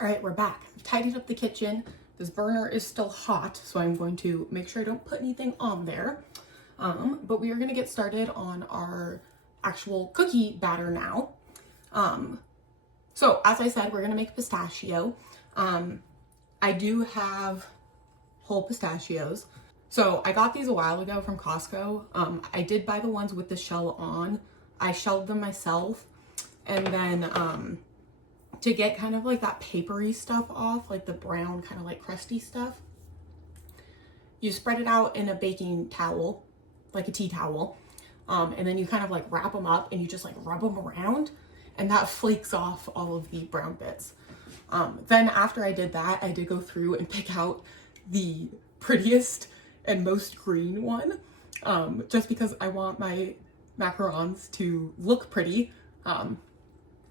All right, we're back. I've tidied up the kitchen. This burner is still hot, so I'm going to make sure I don't put anything on there. But we are gonna get started on our actual cookie batter now. So as I said, we're gonna make pistachio. I do have whole pistachios. So I got these a while ago from Costco. I did buy the ones with the shell on. I shelled them myself. And then to get kind of like that papery stuff off, like the brown kind of like crusty stuff, you spread it out in a baking towel, like a tea towel. And then you kind of like wrap them up and you just like rub them around and that flakes off all of the brown bits. Then after I did that, I did go through and pick out the prettiest and most green one, just because I want my macarons to look pretty.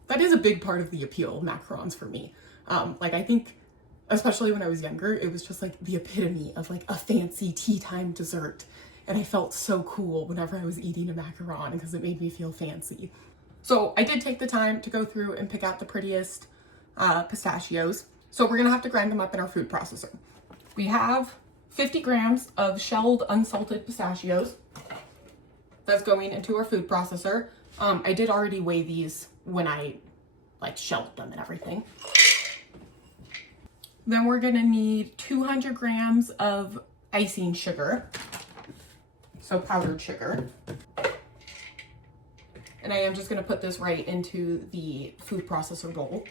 That is a big part of the appeal of macarons for me. Like I think, especially when I was younger, it was just like the epitome of like a fancy tea time dessert. And I felt so cool whenever I was eating a macaron because it made me feel fancy. So I did take the time to go through and pick out the prettiest pistachios. So we're gonna have to grind them up in our food processor. We have 50 grams of shelled unsalted pistachios. That's going into our food processor. I did already weigh these when I like shelled them and everything. Then we're gonna need 200 grams of icing sugar. So powdered sugar. And I am just gonna put this right into the food processor bowl.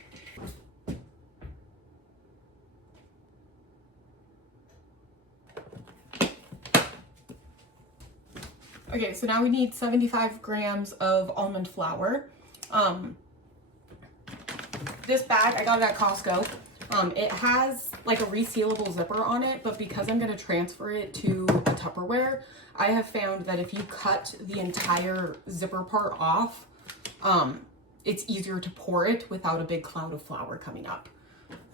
Okay, so now we need 75 grams of almond flour. This bag, I got it at Costco. It has like a resealable zipper on it, but because I'm gonna transfer it to a Tupperware, I have found that if you cut the entire zipper part off, it's easier to pour it without a big cloud of flour coming up.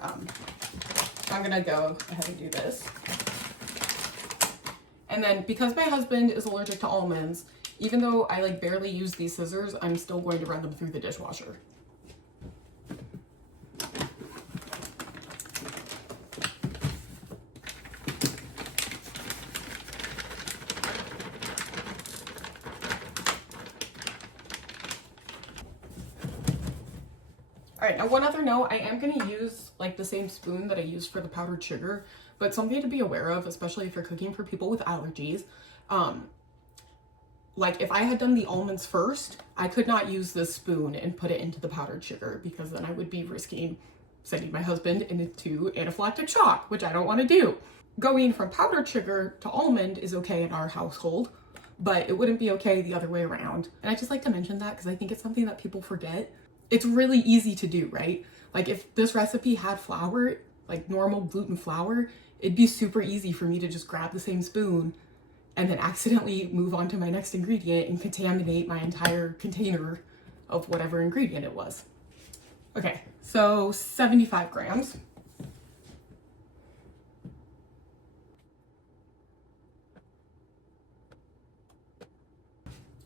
So I'm gonna go ahead and do this. And then because my husband is allergic to almonds, even though I like barely use these scissors, I'm still going to run them through the dishwasher. All right, now one other note, I am gonna use like the same spoon that I used for the powdered sugar, but something to be aware of, especially if you're cooking for people with allergies. Like if I had done the almonds first, I could not use this spoon and put it into the powdered sugar because then I would be risking sending my husband into anaphylactic shock, which I don't want to do. Going from powdered sugar to almond is okay in our household, but it wouldn't be okay the other way around. And I just like to mention that because I think it's something that people forget. It's really easy to do, right? Like if this recipe had flour, like normal gluten flour, it'd be super easy for me to just grab the same spoon and then accidentally move on to my next ingredient and contaminate my entire container of whatever ingredient it was. Okay, so 75 grams.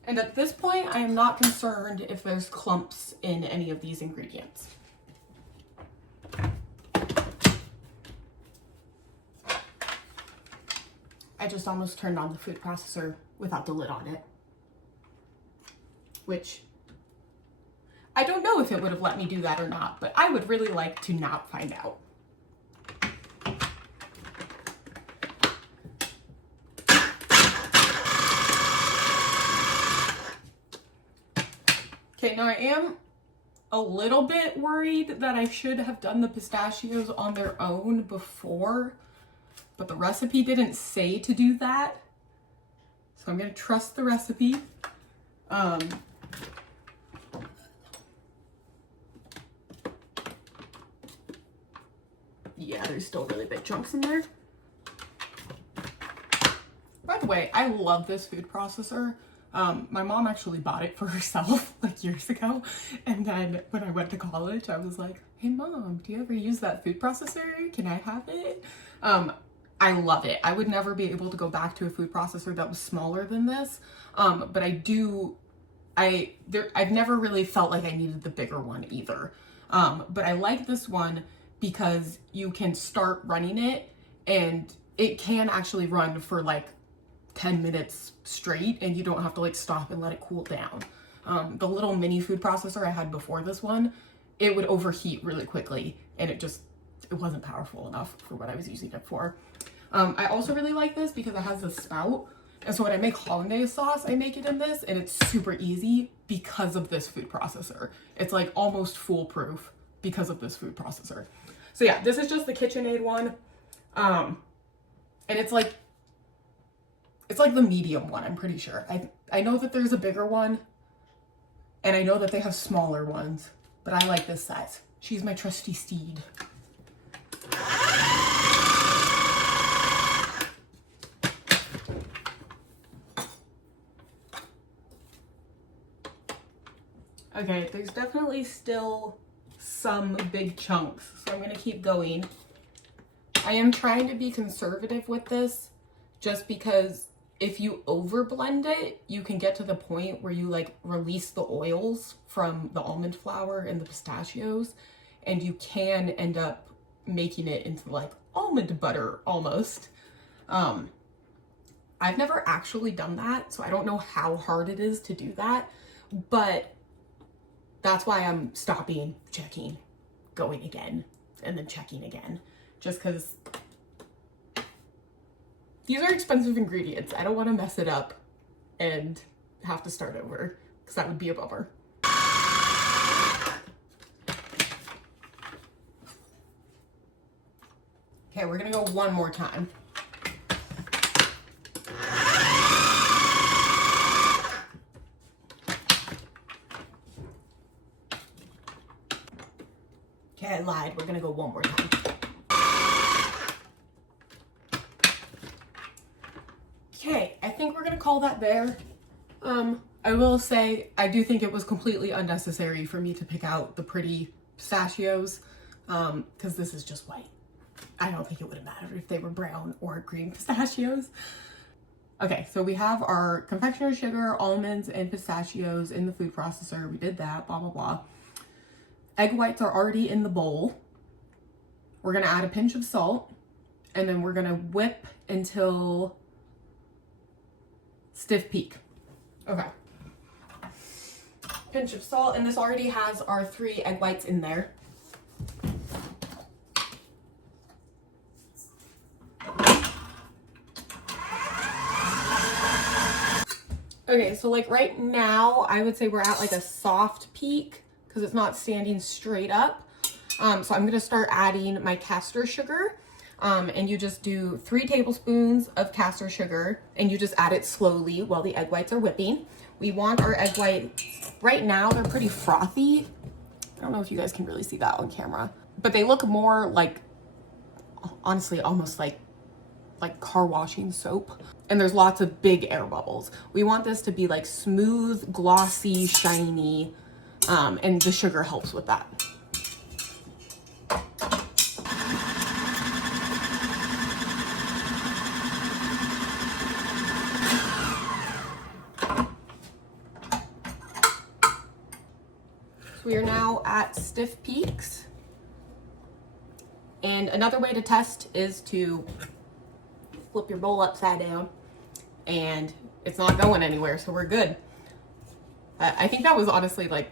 And at this point, I am not concerned if there's clumps in any of these ingredients. I just almost turned on the food processor without the lid on it, which I don't know if it would have let me do that or not, but I would really like to not find out. Okay, now I am a little bit worried that I should have done the pistachios on their own before, but the recipe didn't say to do that. So I'm gonna trust the recipe. Yeah, there's still really big chunks in there. By the way, I love this food processor. My mom actually bought it for herself like years ago. And then when I went to college, I was like, hey mom, do you ever use that food processor? Can I have it? I love it. I would never be able to go back to a food processor that was smaller than this. But I've never really felt like I needed the bigger one either. But I like this one because you can start running it and it can actually run for like 10 minutes straight and you don't have to like stop and let it cool down. The little mini food processor I had before this one, it would overheat really quickly and it wasn't powerful enough for what I was using it for. I also really like this because it has a spout. And so when I make hollandaise sauce, I make it in this and it's super easy because of this food processor. It's like almost foolproof because of this food processor. So yeah, this is just the KitchenAid one. And it's like the medium one, I'm pretty sure. I know that there's a bigger one and I know that they have smaller ones, but I like this size. She's my trusty steed. Okay, there's definitely still some big chunks, so I'm gonna keep going. I am trying to be conservative with this just because if you over blend it, you can get to the point where you like release the oils from the almond flour and the pistachios, and you can end up making it into like almond butter almost. I've never actually done that, so I don't know how hard it is to do that, but that's why I'm stopping, checking, going again, and then checking again, just because these are expensive ingredients. I don't want to mess it up and have to start over, because that would be a bummer. Okay, we're gonna go one more time. Okay, I lied. We're gonna go one more time. Okay, I think we're gonna call that there. I will say, I do think it was completely unnecessary for me to pick out the pretty pistachios, because this is just white. I don't think it would have mattered if they were brown or green pistachios. Okay, so we have our confectioner's sugar, almonds, and pistachios in the food processor. We did that, blah, blah, blah. Egg whites are already in the bowl. We're gonna add a pinch of salt, and then we're gonna whip until stiff peak. Okay. Pinch of salt, and this already has our 3 egg whites in there. Okay, so like right now, I would say we're at like a soft peak because it's not standing straight up. So I'm gonna start adding my caster sugar. And you just do 3 tablespoons of caster sugar and you just add it slowly while the egg whites are whipping. We want our egg whites, right now they're pretty frothy. I don't know if you guys can really see that on camera, but they look more like, honestly, almost like car washing soap. And there's lots of big air bubbles. We want this to be like smooth, glossy, shiny, and the sugar helps with that. We are now at stiff peaks. And another way to test is to flip your bowl upside down and it's not going anywhere, so we're good. I think that was honestly like,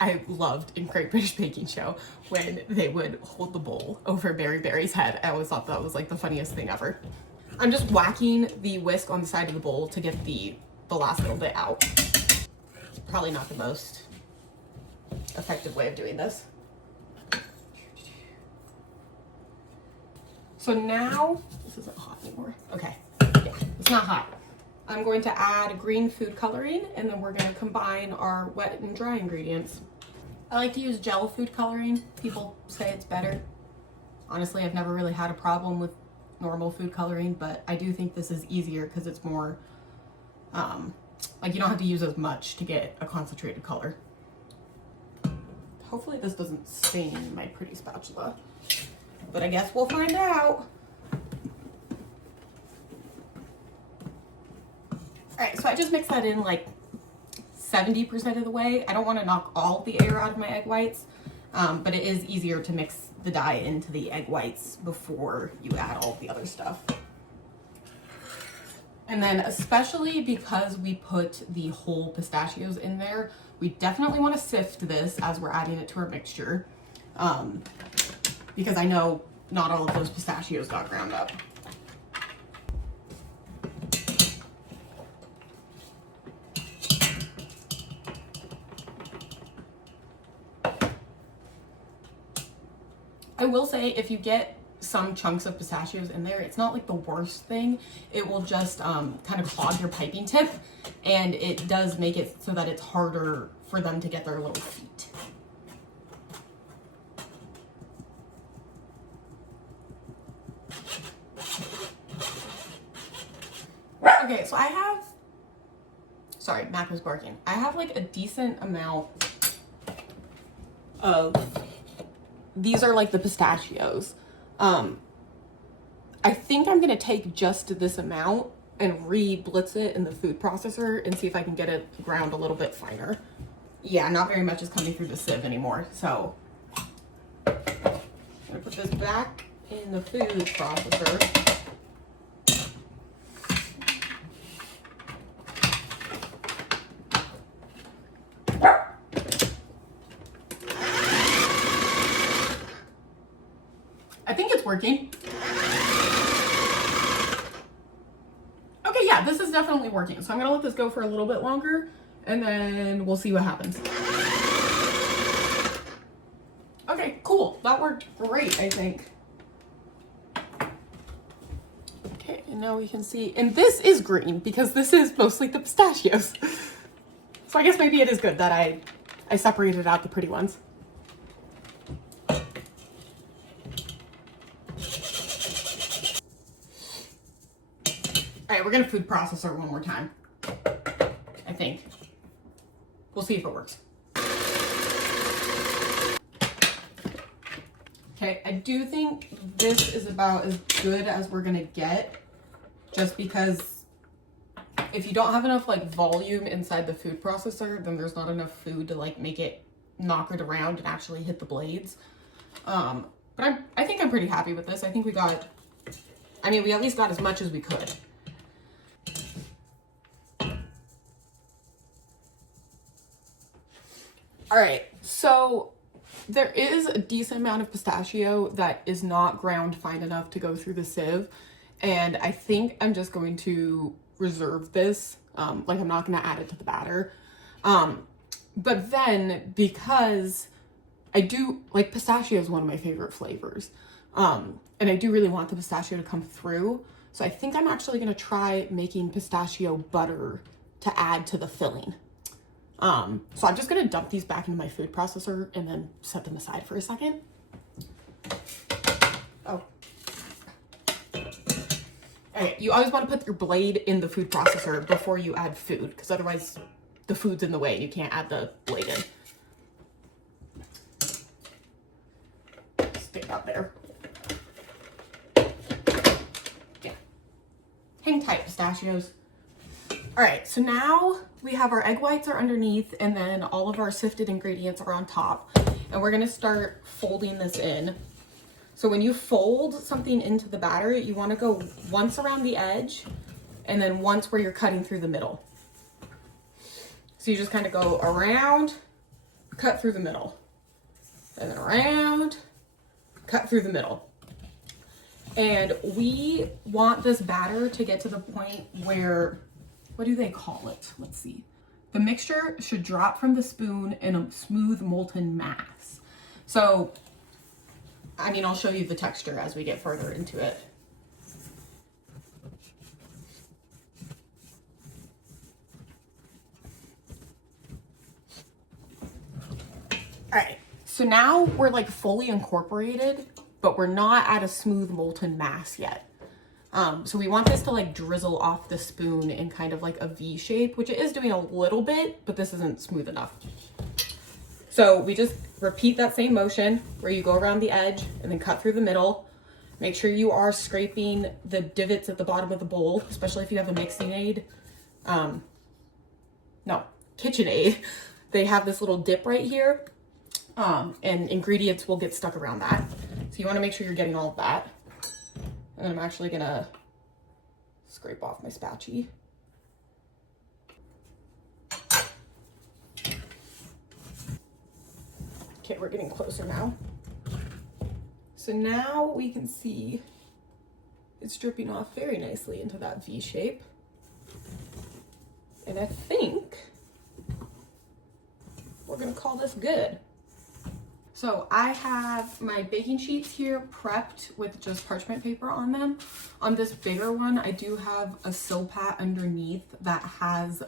I loved in Great British Baking Show when they would hold the bowl over Berry's head. I always thought that was like the funniest thing ever. I'm just whacking the whisk on the side of the bowl to get the last little bit out. Probably not the most effective way of doing this. So now, this isn't hot anymore. Okay, yeah, it's not hot. I'm going to add green food coloring and then we're gonna combine our wet and dry ingredients. I like to use gel food coloring. People say it's better. Honestly, I've never really had a problem with normal food coloring, but I do think this is easier because it's more, like you don't have to use as much to get a concentrated color. Hopefully this doesn't stain my pretty spatula, but I guess we'll find out. All right, so I just mixed that in like 70% of the way. I don't want to knock all the air out of my egg whites. but it is easier to mix the dye into the egg whites before you add all the other stuff. And then especially because we put the whole pistachios in there, we definitely want to sift this as we're adding it to our mixture, because I know not all of those pistachios got ground up. I will say, if you get some chunks of pistachios in there, it's not like the worst thing. It will just kind of clog your piping tip, and it does make it so that it's harder for them to get their little feet. Okay, so I have, sorry, Mac was barking. I have like a decent amount of, these are like the pistachios. I think I'm gonna take just this amount and re-blitz it in the food processor and see if I can get it ground a little bit finer. Yeah, not very much is coming through the sieve anymore, so I'm gonna put this back in the food processor. I think it's working. Okay, yeah, this is definitely working. So I'm gonna let this go for a little bit longer and then we'll see what happens. Okay, cool. That worked great, I think. Okay, and now we can see, and this is green because this is mostly the pistachios. So I guess maybe it is good that I separated out the pretty ones. All right, we're gonna food processor one more time, I think. We'll see if it works. Okay, I do think this is about as good as we're gonna get, just because if you don't have enough like volume inside the food processor, then there's not enough food to like make it knock it around and actually hit the blades. But I think I'm pretty happy with this. I think we got, I mean, we at least got as much as we could. All right, so there is a decent amount of pistachio that is not ground fine enough to go through the sieve. And I think I'm just going to reserve this. Like I'm not gonna add it to the batter. But then because I do, like pistachio is one of my favorite flavors. And I do really want the pistachio to come through. So I think I'm actually gonna try making pistachio butter to add to the filling. So I'm just gonna dump these back into my food processor and then set them aside for a second. Oh. Okay, you always want to put your blade in the food processor before you add food, because otherwise the food's in the way and you can't add the blade in. Stick out there. Yeah. Hang tight, pistachios. All right, so now we have our egg whites are underneath and then all of our sifted ingredients are on top. And we're gonna start folding this in. So when you fold something into the batter, you wanna go once around the edge and then once where you're cutting through the middle. So you just kind of go around, cut through the middle, and then around, cut through the middle. And we want this batter to get to the point where, what do they call it? Let's see. The mixture should drop from the spoon in a smooth molten mass. So, I mean, I'll show you the texture as we get further into it. All right, so now we're like fully incorporated, but we're not at a smooth molten mass yet. So we want this to like drizzle off the spoon in kind of like a V shape, which it is doing a little bit, but this isn't smooth enough. So we just repeat that same motion where you go around the edge and then cut through the middle. Make sure you are scraping the divots at the bottom of the bowl, especially if you have a mixing aid. No, KitchenAid. They have this little dip right here. and ingredients will get stuck around that. So you want to make sure you're getting all of that. And then I'm actually gonna scrape off my spatula. Okay, we're getting closer now. So now we can see it's dripping off very nicely into that V shape. And I think we're gonna call this good. So I have my baking sheets here prepped with just parchment paper on them. On this bigger one, I do have a silpat underneath that has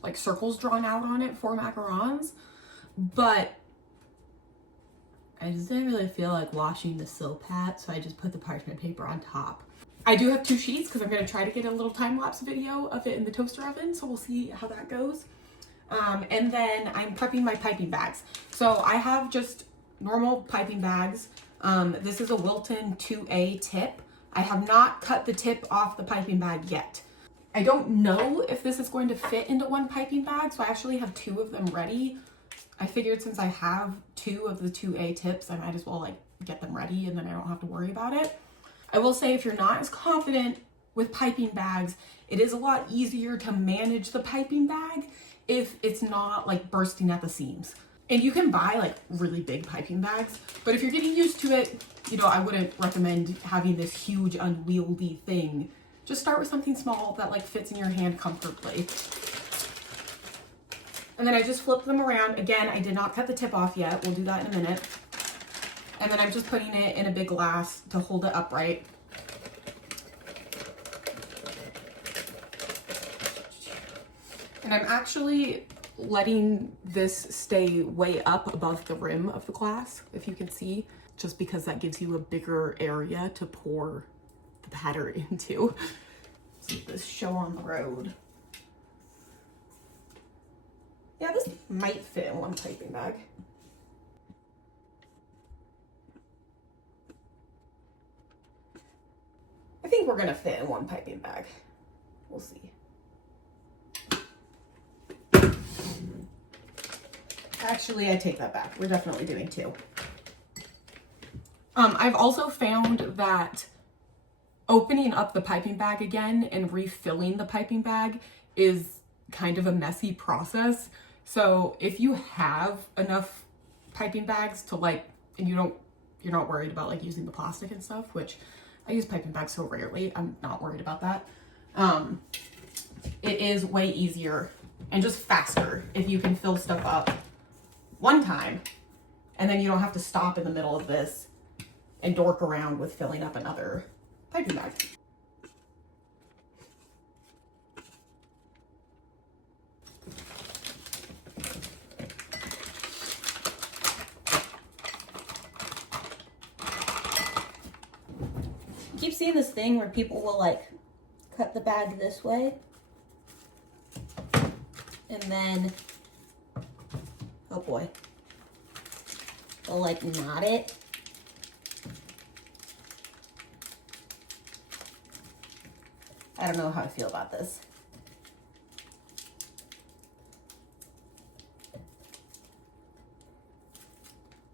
like circles drawn out on it for macarons, but I just didn't really feel like washing the silpat, so I just put the parchment paper on top. I do have 2 sheets because I'm gonna try to get a little time-lapse video of it in the toaster oven, so we'll see how that goes. And then I'm prepping my piping bags. So I have just normal piping bags. This is a Wilton 2A tip. I have not cut the tip off the piping bag yet. I don't know if this is going to fit into one piping bag, so I actually have 2 of them ready. I figured since I have 2 of the 2A tips, I might as well like get them ready and then I don't have to worry about it. I will say if you're not as confident with piping bags, it is a lot easier to manage the piping bag if it's not like bursting at the seams. And you can buy like really big piping bags, but if you're getting used to it, you know, I wouldn't recommend having this huge unwieldy thing. Just start with something small that like fits in your hand comfortably. And then I just flip them around. Again, I did not cut the tip off yet. We'll do that in a minute. And then I'm just putting it in a big glass to hold it upright. And I'm actually letting this stay way up above the rim of the glass, if you can see, just because that gives you a bigger area to pour the batter into. Let's get this show on the road. Yeah, this might fit in one piping bag. I think we're gonna fit in one piping bag. We'll see. Actually, I take that back. We're definitely doing 2. I've also found that opening up the piping bag again and refilling the piping bag is kind of a messy process. So if you have enough piping bags to like, and you're not worried about like using the plastic and stuff, which I use piping bags so rarely, I'm not worried about that. It is way easier and just faster if you can fill stuff up one time, and then you don't have to stop in the middle of this and dork around with filling up another piping bag. I keep seeing this thing where people will like cut the bag this way and then, oh boy, they'll like knot it. I don't know how I feel about this.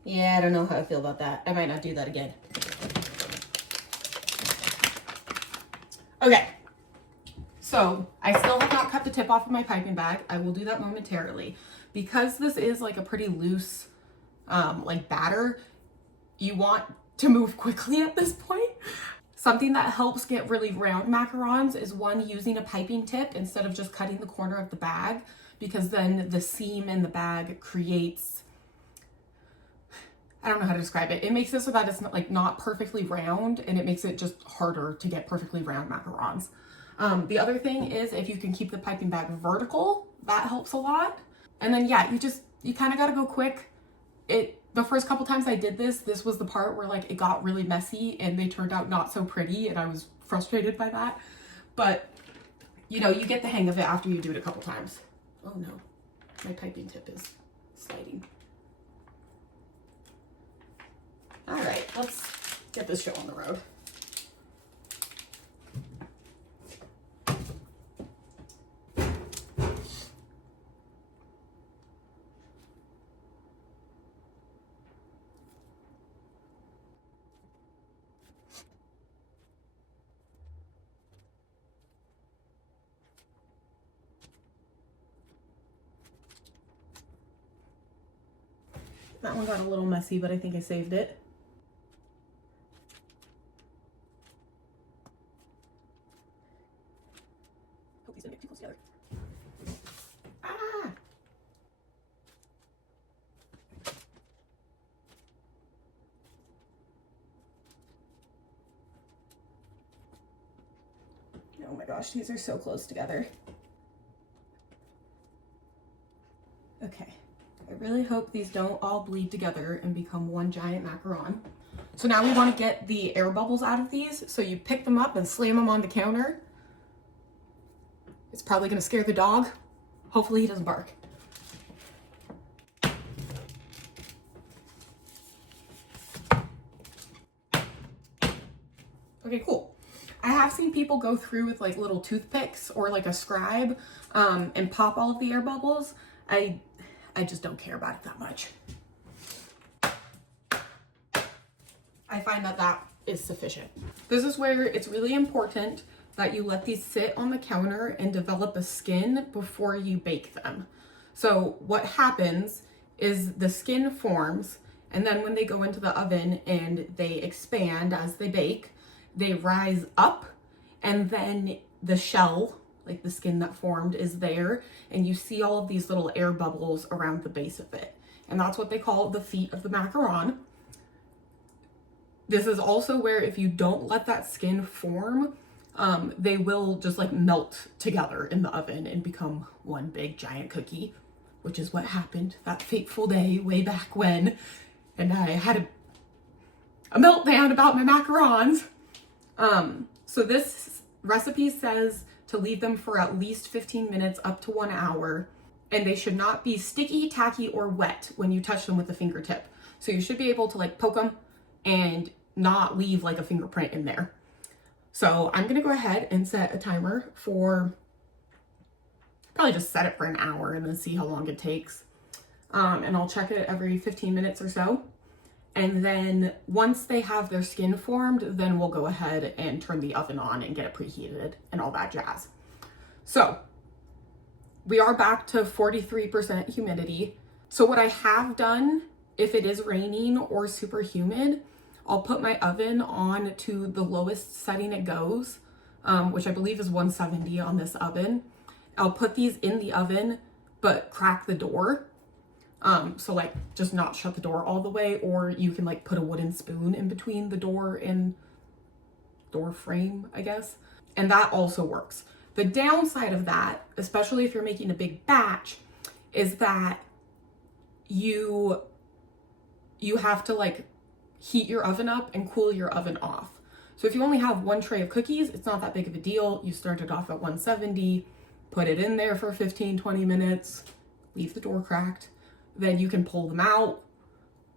Yeah, I don't know how I feel about that. I might not do that again. Okay, so I still have not cut the tip off of my piping bag. I will do that momentarily. Because this is like a pretty loose like batter, you want to move quickly at this point. Something that helps get really round macarons is using a piping tip instead of just cutting the corner of the bag, because then the seam in the bag creates, I don't know how to describe it. It makes it so that it's not perfectly round, and it makes it just harder to get perfectly round macarons. The other thing is if you can keep the piping bag vertical, that helps a lot. And then yeah, you kind of got to go quick. The first couple times I did this was the part where like it got really messy and they turned out not so pretty, and I was frustrated by that. But you know, you get the hang of it after you do it a couple times. Oh no, my piping tip is sliding. All right, let's get this show on the road. That one got a little messy, but I think I saved it. Hope these didn't get too close together. Ah! Oh my gosh, these are so close together. Okay, I really hope these don't all bleed together and become one giant macaron. So now we want to get the air bubbles out of these. So you pick them up and slam them on the counter. It's probably going to scare the dog. Hopefully he doesn't bark. Okay, cool. I have seen people go through with like little toothpicks or like a scribe and pop all of the air bubbles. I just don't care about it that much. I find that that is sufficient. This is where it's really important that you let these sit on the counter and develop a skin before you bake them. So what happens is the skin forms, and then when they go into the oven and they expand as they bake, they rise up, and then the shell, like the skin that formed, is there, and you see all of these little air bubbles around the base of it. And that's what they call the feet of the macaron. This is also where if you don't let that skin form, they will just like melt together in the oven and become one big giant cookie, which is what happened that fateful day way back when. And I had a meltdown about my macarons. So this recipe says to leave them for at least 15 minutes up to 1 hour. And they should not be sticky, tacky, or wet when you touch them with the fingertip. So you should be able to like poke them and not leave like a fingerprint in there. So I'm gonna go ahead and set a timer for, probably just set it for an hour and then see how long it takes. And I'll check it every 15 minutes or so. And then once they have their skin formed, then we'll go ahead and turn the oven on and get it preheated and all that jazz. So we are back to 43% humidity. So what I have done, if it is raining or super humid, I'll put my oven on to the lowest setting it goes, which I believe is 170 on this oven. I'll put these in the oven, but crack the door. So like just not shut the door all the way, or you can like put a wooden spoon in between the door and door frame, I guess. And that also works. The downside of that, especially if you're making a big batch, is that you have to like heat your oven up and cool your oven off. So if you only have one tray of cookies, it's not that big of a deal. You start it off at 170, put it in there for 15, 20 minutes, leave the door cracked. Then you can pull them out,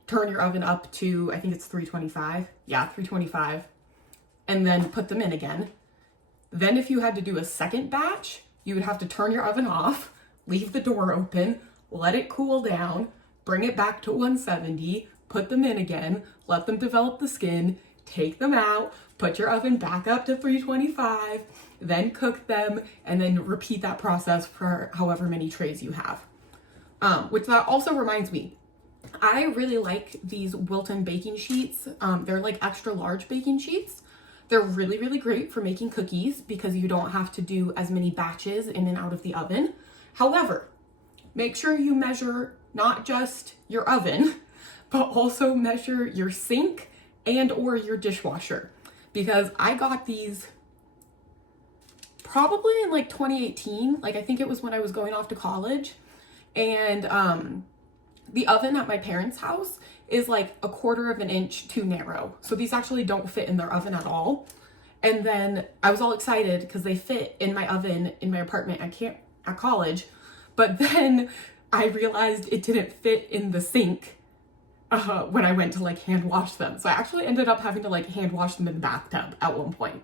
turn your oven up to, I think it's 325. Yeah, 325. And then put them in again. Then if you had to do a second batch, you would have to turn your oven off, leave the door open, let it cool down, bring it back to 170, put them in again, let them develop the skin, take them out, put your oven back up to 325, then cook them, and then repeat that process for however many trays you have. Which that also reminds me, I really like these Wilton baking sheets. They're like extra large baking sheets. They're really, really great for making cookies because you don't have to do as many batches in and out of the oven. However, make sure you measure not just your oven, but also measure your sink and or your dishwasher, because I got these probably in like 2018. Like I think it was when I was going off to college, and the oven at my parents' house is like 1/4 of an inch too narrow. So these actually don't fit in their oven at all. And then I was all excited because they fit in my oven in my apartment at college. But then I realized it didn't fit in the sink when I went to like hand wash them. So I actually ended up having to like hand wash them in the bathtub at one point,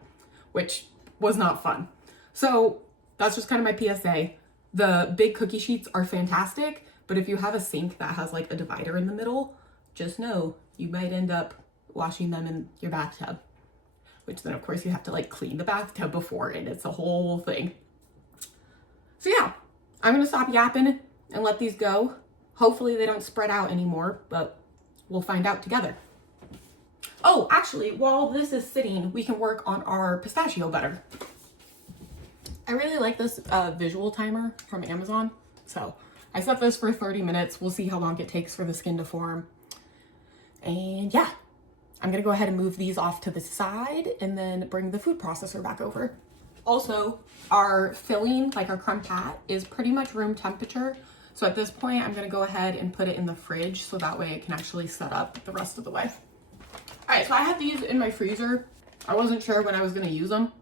which was not fun. So that's just kind of my PSA. The big cookie sheets are fantastic, but if you have a sink that has like a divider in the middle, just know you might end up washing them in your bathtub, which then of course you have to like clean the bathtub before, and it's a whole thing. So yeah, I'm gonna stop yapping and let these go. Hopefully they don't spread out anymore, but we'll find out together. Oh, actually, while this is sitting, we can work on our pistachio butter. I really like this visual timer from Amazon. So I set this for 30 minutes. We'll see how long it takes for the skin to form. And yeah, I'm gonna go ahead and move these off to the side and then bring the food processor back over. Also, our filling, like our crumb pat, is pretty much room temperature. So at this point, I'm gonna go ahead and put it in the fridge so that way it can actually set up the rest of the way. All right, so I have these in my freezer. I wasn't sure when I was gonna use them,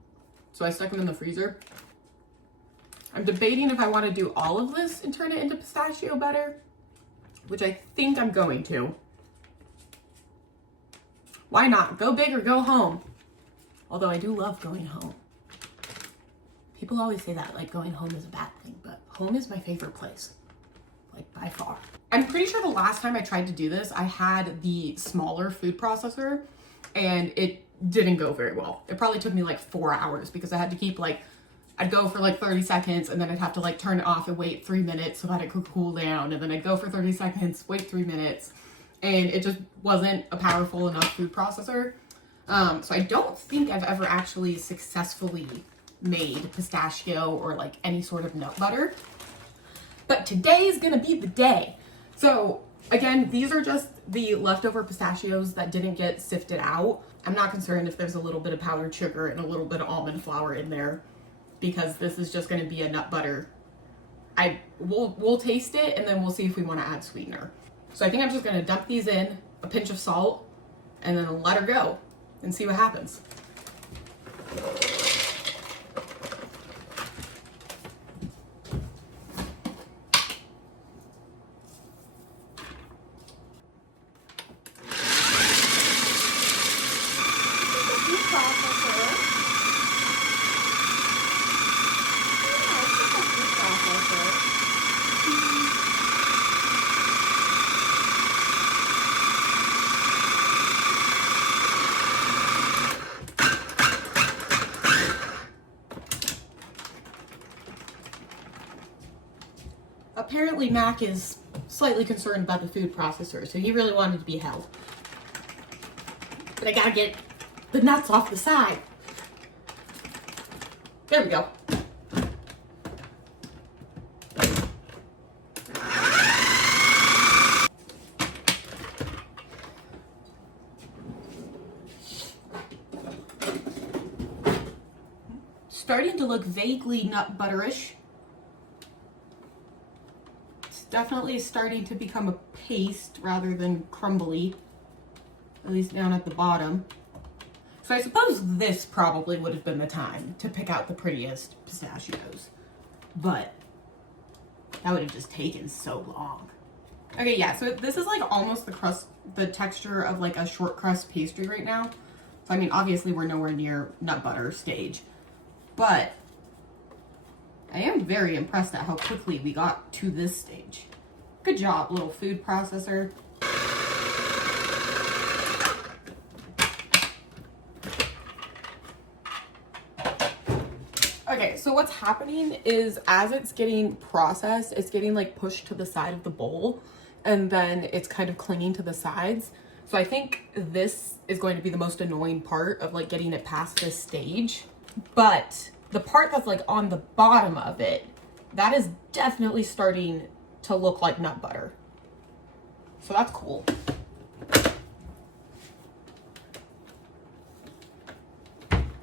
so I stuck them in the freezer. I'm debating if I want to do all of this and turn it into pistachio butter, which I think I'm going to. Why not? Go big or go home. Although I do love going home. People always say that, like going home is a bad thing, but home is my favorite place, like by far. I'm pretty sure the last time I tried to do this, I had the smaller food processor and it didn't go very well. It probably took me like 4 hours because I had to keep I'd go for like 30 seconds and then I'd have to like turn it off and wait 3 minutes so that it could cool down. And then I'd go for 30 seconds, wait 3 minutes. And it just wasn't a powerful enough food processor. So I don't think I've ever actually successfully made pistachio or like any sort of nut butter. But today is gonna be the day. So again, these are just the leftover pistachios that didn't get sifted out. I'm not concerned if there's a little bit of powdered sugar and a little bit of almond flour in there, because this is just going to be a nut butter. We'll taste it and then we'll see if we want to add sweetener. So I think I'm just going to dump these in, a pinch of salt, and then let her go and see what happens. Apparently Mac is slightly concerned about the food processor, so he really wanted to be held. But I gotta get the nuts off the side. There we go. Starting to look vaguely nut butterish. Definitely starting to become a paste rather than crumbly, at least down at the bottom. So I suppose this probably would have been the time to pick out the prettiest pistachios, but that would have just taken so long. Okay, yeah, so this is like almost the texture of like a short crust pastry right now. So I mean, obviously we're nowhere near nut butter stage, but I am very impressed at how quickly we got to this stage. Good job, little food processor. Okay, so what's happening is as it's getting processed, it's getting like pushed to the side of the bowl and then it's kind of clinging to the sides. So I think this is going to be the most annoying part of like getting it past this stage. But the part that's like on the bottom of it, that is definitely starting to look like nut butter. So that's cool.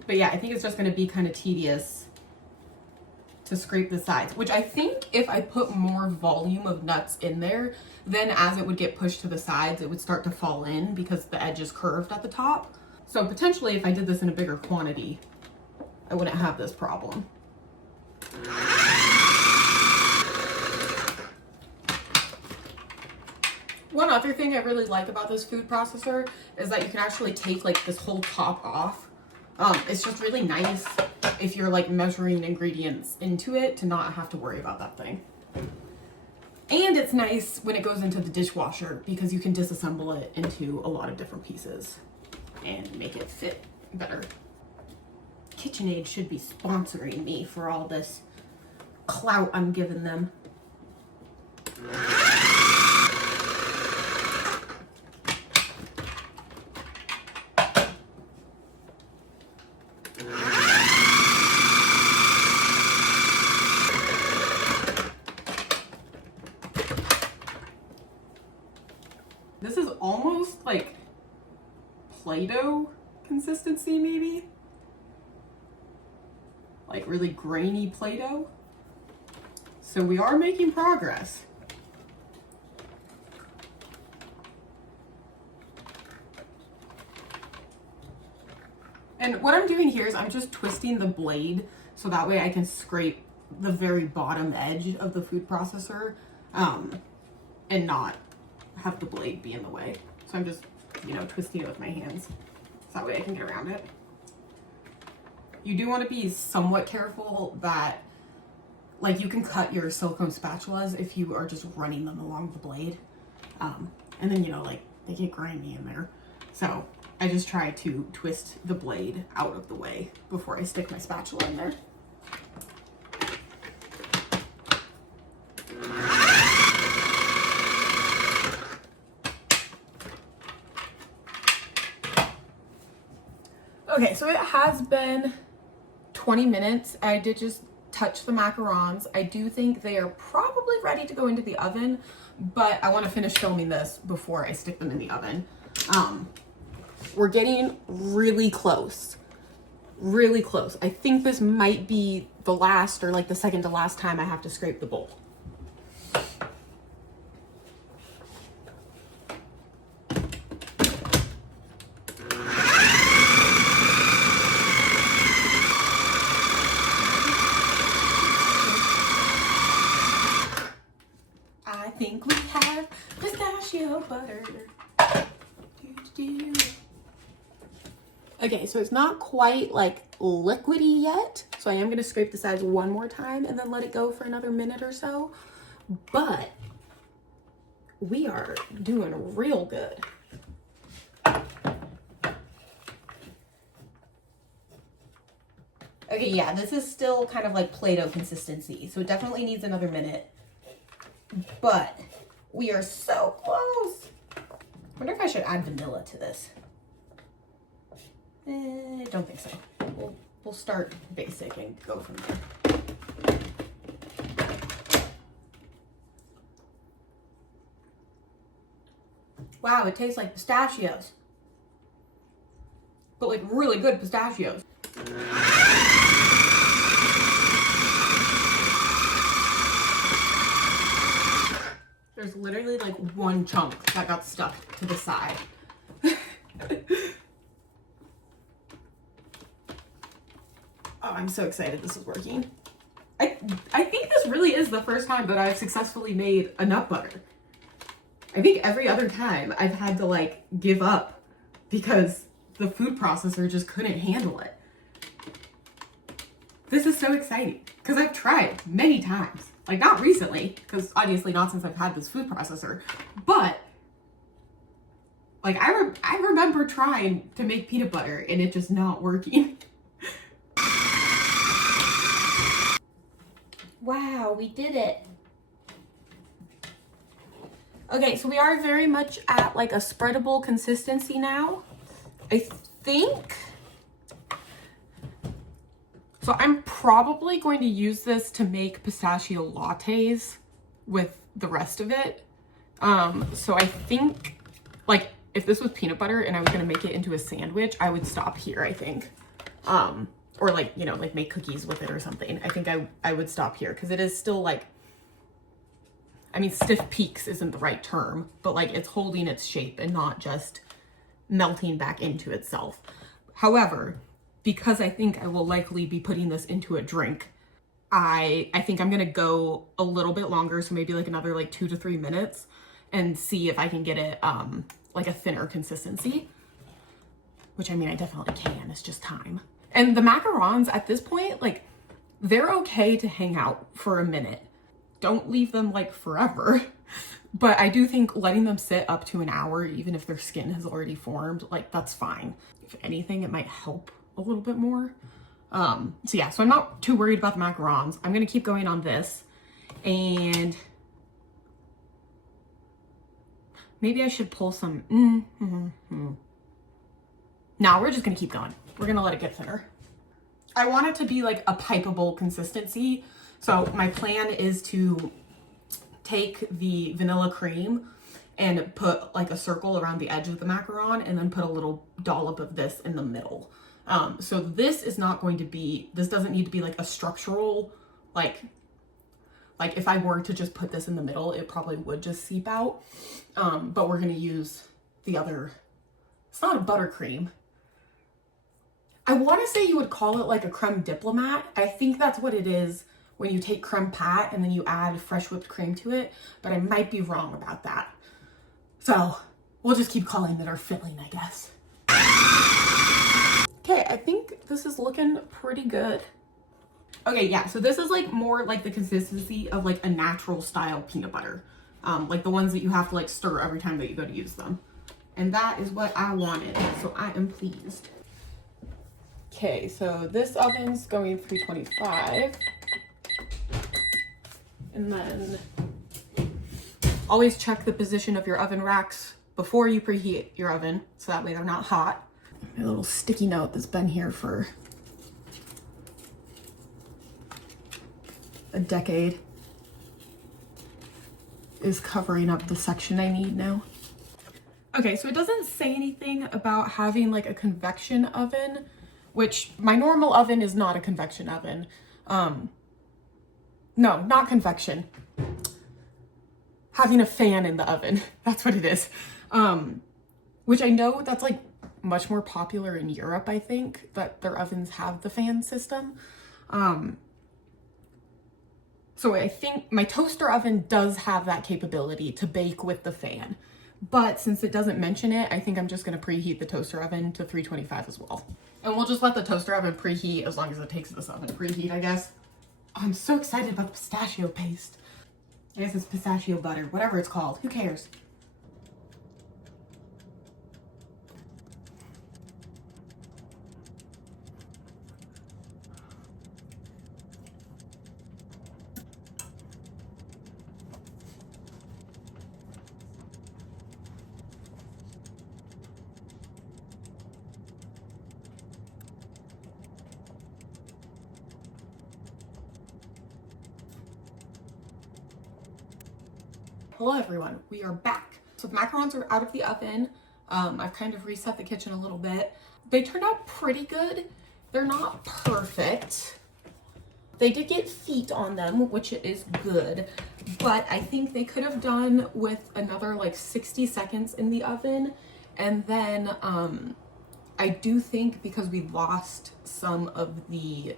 But yeah, I think it's just going to be kind of tedious to scrape the sides, which I think if I put more volume of nuts in there, then as it would get pushed to the sides, it would start to fall in because the edge is curved at the top. So potentially if I did this in a bigger quantity, I wouldn't have this problem. One other thing I really like about this food processor is that you can actually take like this whole top off. It's just really nice if you're like measuring ingredients into it to not have to worry about that thing. And it's nice when it goes into the dishwasher because you can disassemble it into a lot of different pieces and make it fit better. KitchenAid should be sponsoring me for all this clout I'm giving them. This is almost like Play-Doh consistency, maybe? Like really grainy Play-Doh. So we are making progress. And what I'm doing here is I'm just twisting the blade so that way I can scrape the very bottom edge of the food processor and not have the blade be in the way. So I'm just, you know, twisting it with my hands so that way I can get around it. You do want to be somewhat careful that, like, you can cut your silicone spatulas if you are just running them along the blade. And then, you know, like, they get grimy in there. So I just try to twist the blade out of the way before I stick my spatula in there. Okay, so it has been 20 minutes. I did just touch the macarons. I do think they are probably ready to go into the oven, but I want to finish filming this before I stick them in the oven. We're getting really close. Really close. I think this might be the last or like the second to last time I have to scrape the bowl. I think we have pistachio butter. Okay, so it's not quite like liquidy yet. So I am gonna scrape the sides one more time and then let it go for another minute or so. But we are doing real good. Okay, yeah, this is still kind of like Play-Doh consistency. So it definitely needs another minute. But we are so close. I wonder if I should add vanilla to this. Don't think so. We'll start basic and go from there. Wow, it tastes like pistachios. But like really good pistachios. There's literally like one chunk that got stuck to the side. Oh, I'm so excited this is working. I think this really is the first time that I've successfully made a nut butter. I think every other time I've had to like give up because the food processor just couldn't handle it. This is so exciting because I've tried many times. Like not recently, because obviously not since I've had this food processor, but like I remember trying to make peanut butter and it just not working. Wow, we did it. Okay, so we are very much at like a spreadable consistency now. I think. So I'm probably going to use this to make pistachio lattes with the rest of it. So I think like if this was peanut butter and I was gonna make it into a sandwich, I would stop here, I think. Or like, you know, like make cookies with it or something. I think I would stop here because it is still like, I mean, stiff peaks isn't the right term, but like it's holding its shape and not just melting back into itself. However, because I think I will likely be putting this into a drink, I think I'm gonna go a little bit longer, so maybe like another like 2 to 3 minutes and see if I can get it like a thinner consistency, which I mean, I definitely can, it's just time. And the macarons at this point, like they're okay to hang out for a minute. Don't leave them like forever. But I do think letting them sit up to an hour, even if their skin has already formed, like that's fine. If anything, it might help a little bit more. So yeah, so I'm not too worried about the macarons. I'm gonna keep going on this, and maybe I should pull some. No, we're just gonna keep going. We're gonna let it get thinner. I want it to be like a pipeable consistency. So my plan is to take the vanilla cream and put like a circle around the edge of the macaron and then put a little dollop of this in the middle. So this is not going to be, this doesn't need to be like a structural, like if I were to just put this in the middle, it probably would just seep out. But we're gonna use the other, it's not a buttercream. I wanna say you would call it like a creme diplomat. I think that's what it is when you take creme pat and then you add fresh whipped cream to it, but I might be wrong about that. So we'll just keep calling it our filling, I guess. Okay, I think this is looking pretty good. Okay, yeah, so this is like more like the consistency of like a natural style peanut butter. Like the ones that you have to like stir every time that you go to use them. And that is what I wanted, so I am pleased. Okay, so this oven's going 325. And then always check the position of your oven racks before you preheat your oven, so that way they're not hot. My little sticky note that's been here for a decade is covering up the section I need now. Okay, so it doesn't say anything about having like a convection oven, which my normal oven is not a convection oven. No, not convection. Having a fan in the oven, that's what it is. Which I know that's like much more popular in Europe, I think, that their ovens have the fan system. So I think my toaster oven does have that capability to bake with the fan. But since it doesn't mention it, I think I'm just gonna preheat the toaster oven to 325 as well. And we'll just let the toaster oven preheat as long as it takes this oven to preheat, I guess. Oh, I'm so excited about the pistachio paste. I guess it's pistachio butter, whatever it's called, who cares? Hello everyone, we are back. So the macarons are out of the oven. I've kind of reset the kitchen a little bit. They turned out pretty good. They're not perfect. They did get feet on them, which is good, but I think they could have done with another like 60 seconds in the oven. And then I do think because we lost some of the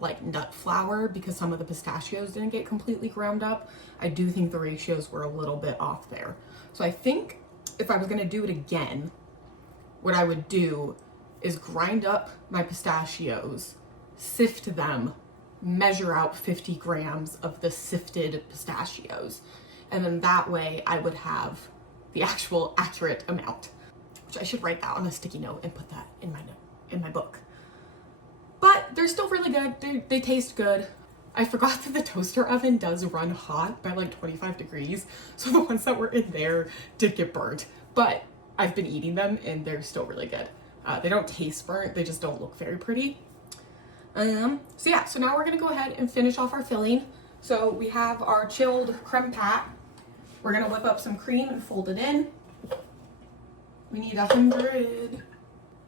like nut flour because some of the pistachios didn't get completely ground up, I do think the ratios were a little bit off there. So I think if I was gonna do it again, what I would do is grind up my pistachios, sift them, measure out 50 grams of the sifted pistachios. And then that way I would have the actual accurate amount, which I should write that on a sticky note and put that in my book. But they're still really good. They taste good. I forgot that the toaster oven does run hot by like 25 degrees. So the ones that were in there did get burnt, but I've been eating them and they're still really good. They don't taste burnt, they just don't look very pretty. So yeah, so now we're gonna go ahead and finish off our filling. So we have our chilled creme pat. We're gonna whip up some cream and fold it in. We need 100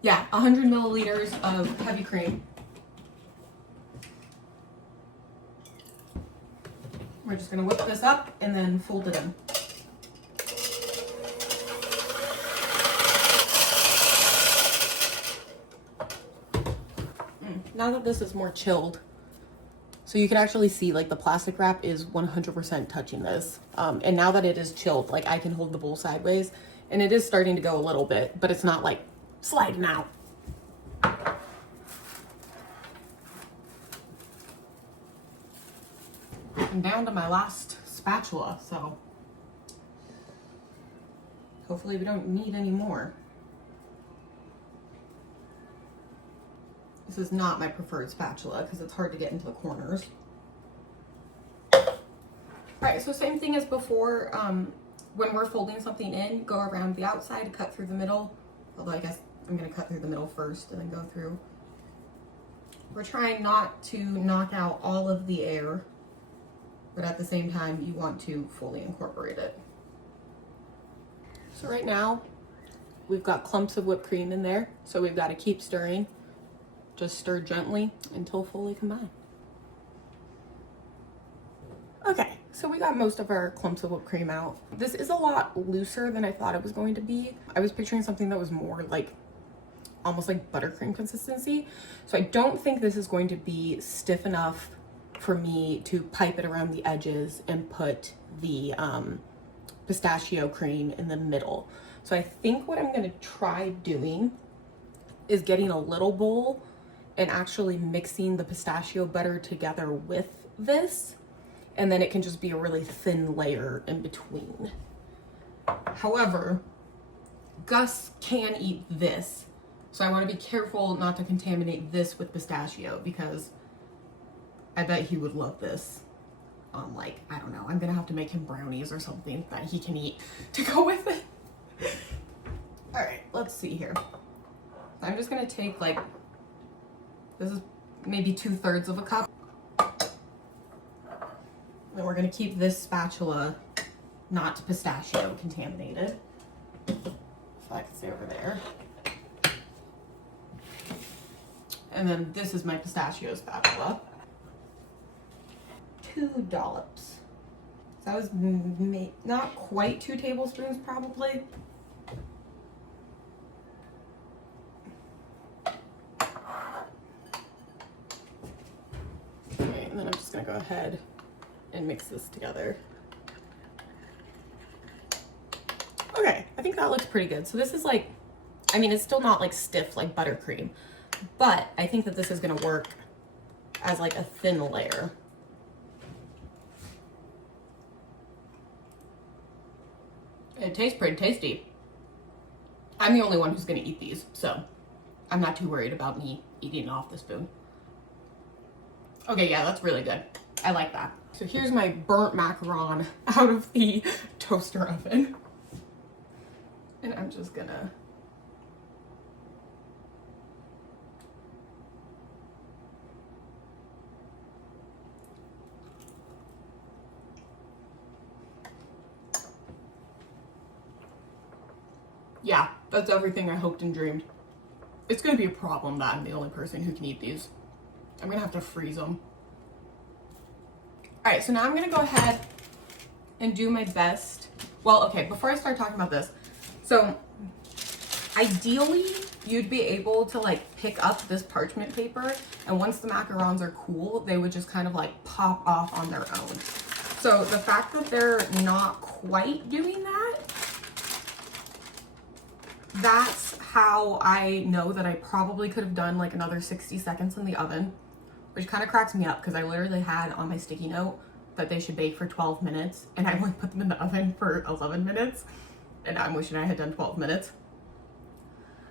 milliliters of heavy cream. We're just gonna whip this up and then fold it in. Now that this is more chilled, so you can actually see like the plastic wrap is 100% touching this. And now that it is chilled, like I can hold the bowl sideways and it is starting to go a little bit, but it's not like sliding out. I'm down to my last spatula, so hopefully we don't need any more. This is not my preferred spatula because it's hard to get into the corners. All right, so same thing as before. When we're folding something in, go around the outside, cut through the middle. Although I guess I'm gonna cut through the middle first and then go through. We're trying not to knock out all of the air, but at the same time, you want to fully incorporate it. So right now, we've got clumps of whipped cream in there, so we've got to keep stirring. Just stir gently until fully combined. Okay, so we got most of our clumps of whipped cream out. This is a lot looser than I thought it was going to be. I was picturing something that was more like, almost like buttercream consistency. So I don't think this is going to be stiff enough for me to pipe it around the edges and put the pistachio cream in the middle. So I think what I'm gonna try doing is getting a little bowl and actually mixing the pistachio butter together with this, and then it can just be a really thin layer in between. However, Gus can eat this, so I want to be careful not to contaminate this with pistachio, because I bet he would love this. Like, I don't know, I'm gonna have to make him brownies or something that he can eat to go with it. All right, let's see here. I'm just gonna take, like, this is maybe 2/3 of a cup. And we're gonna keep this spatula not pistachio contaminated. So I can stay over there. And then this is my pistachio spatula. 2 dollops. So that was not quite 2 tablespoons probably. Okay, and then I'm just gonna go ahead and mix this together. Okay, I think that looks pretty good. So this is like, I mean, it's still not like stiff like buttercream, but I think that this is gonna work as like a thin layer. It tastes pretty tasty. I'm the only one who's gonna eat these, so I'm not too worried about me eating it off the spoon. Okay, yeah, that's really good. I like that. So here's my burnt macaron out of the toaster oven. And I'm just gonna yeah, that's everything I hoped and dreamed. It's gonna be a problem that I'm the only person who can eat these. I'm gonna have to freeze them. All right, so now I'm gonna go ahead and do my best. Well, okay, before I start talking about this, so ideally you'd be able to like pick up this parchment paper, and once the macarons are cool, they would just kind of like pop off on their own. So the fact that they're not quite doing that, that's how I know that I probably could have done like another 60 seconds in the oven, which kind of cracks me up because I literally had on my sticky note that they should bake for 12 minutes and I only put them in the oven for 11 minutes, and I'm wishing I had done 12 minutes.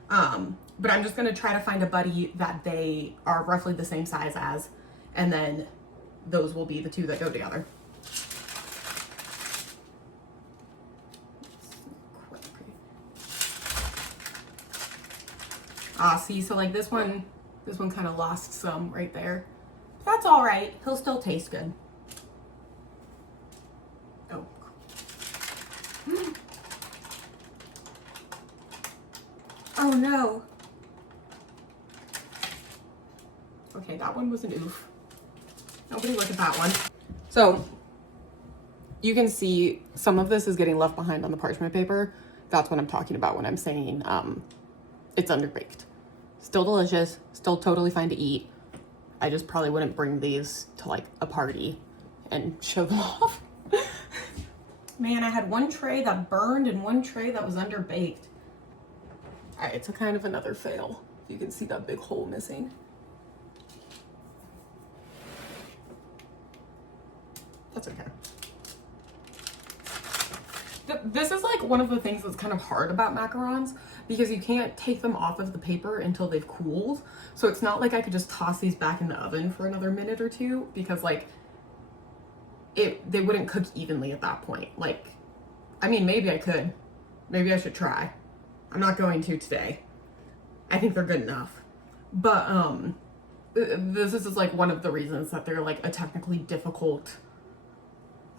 But I'm just gonna try to find a buddy that they are roughly the same size as, and then those will be the two that go together. See, so like this one kind of lost some right there. But that's all right. He'll still taste good. Oh. Oh no. Okay, that one was an oof. Nobody look at that one. So you can see some of this is getting left behind on the parchment paper. That's what I'm talking about when I'm saying it's underbaked. Still delicious, still totally fine to eat. I just probably wouldn't bring these to like a party and show them off. Man, I had one tray that burned and one tray that was underbaked. All right, it's a kind of another fail. You can see that big hole missing. That's okay. This is like one of the things that's kind of hard about macarons, because you can't take them off of the paper until they've cooled. So it's not like I could just toss these back in the oven for another minute or two, because like they wouldn't cook evenly at that point. Like, I mean, maybe I could. Maybe I should try. I'm not going to today. I think they're good enough. But this is like one of the reasons that they're like a technically difficult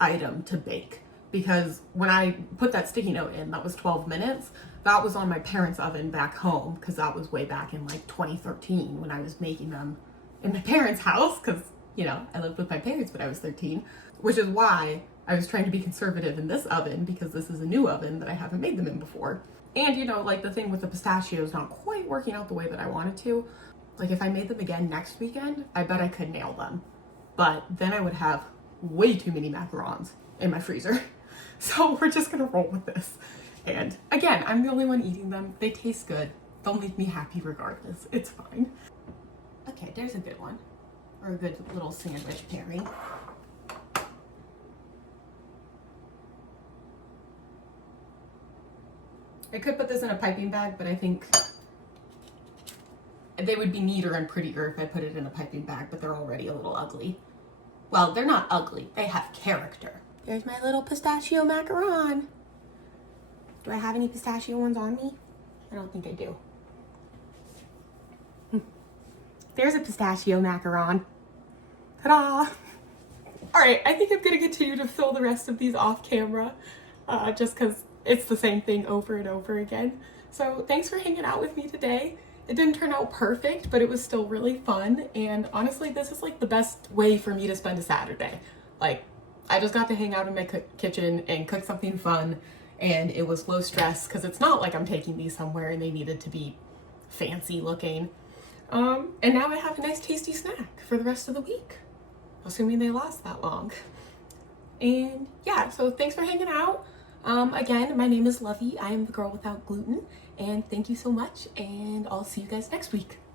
item to bake, because when I put that sticky note in, that was 12 minutes. That was on my parents' oven back home, because that was way back in like 2013 when I was making them in my parents' house, because, you know, I lived with my parents when I was 13, which is why I was trying to be conservative in this oven, because this is a new oven that I haven't made them in before. And, you know, like the thing with the pistachio is not quite working out the way that I wanted to. Like if I made them again next weekend, I bet I could nail them. But then I would have way too many macarons in my freezer. So we're just gonna roll with this. And again, I'm the only one eating them. They taste good. They'll make me happy regardless. It's fine. Okay, there's a good one. Or a good little sandwich pairing. I could put this in a piping bag, but I think they would be neater and prettier if I put it in a piping bag, but they're already a little ugly. Well, they're not ugly. They have character. There's my little pistachio macaron. Do I have any pistachio ones on me? I don't think I do. There's a pistachio macaron. Ta-da! All right, I think I'm gonna continue to fill the rest of these off camera, just because it's the same thing over and over again. So thanks for hanging out with me today. It didn't turn out perfect, but it was still really fun. And honestly, this is like the best way for me to spend a Saturday. Like, I just got to hang out in my kitchen and cook something fun, and it was low stress because it's not like I'm taking these somewhere and they needed to be fancy looking. And now I have a nice tasty snack for the rest of the week, assuming they last that long. And yeah, so thanks for hanging out. Again, my name is Lovey. I am the girl without gluten, and thank you so much, and I'll see you guys next week.